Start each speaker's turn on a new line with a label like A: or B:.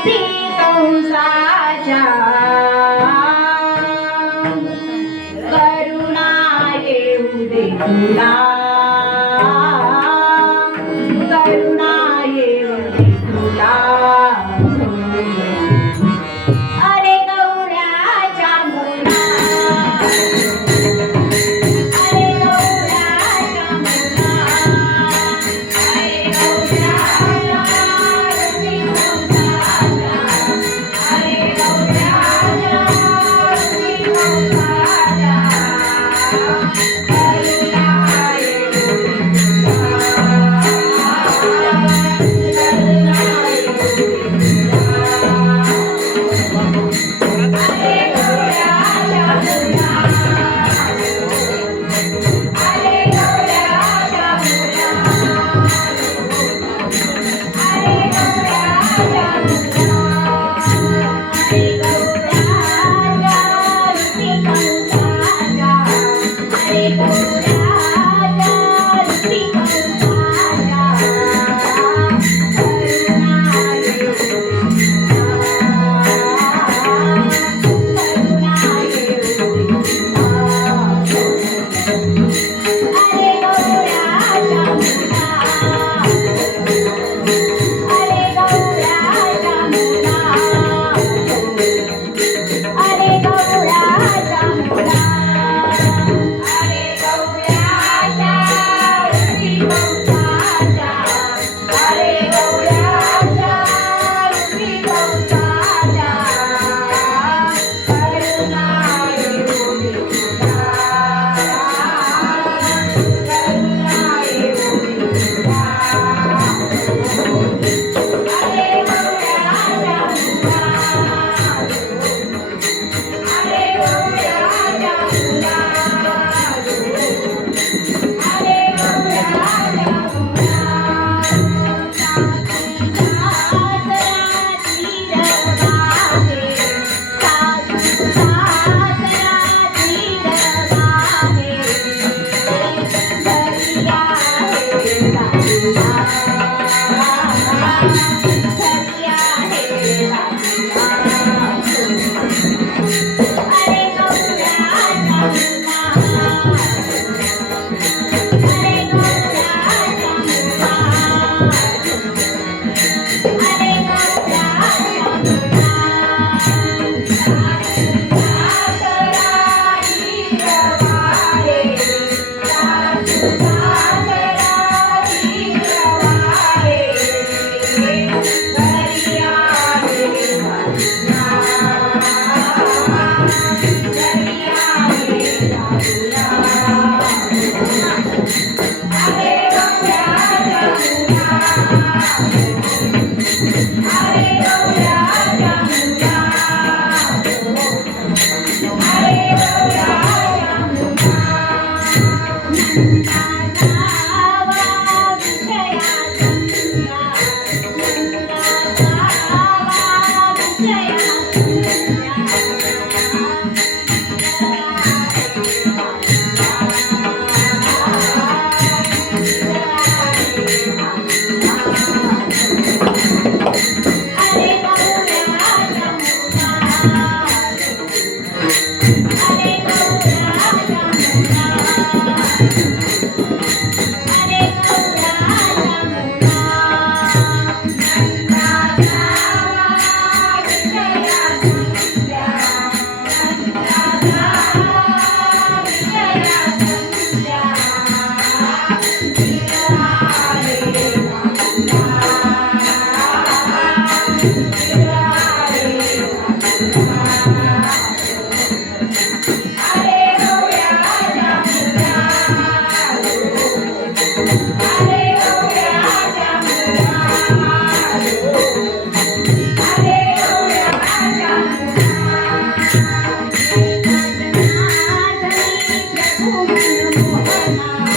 A: रूपी कंसाच्या करुणा येऊ दे तुला. I 不能只靠爱吗？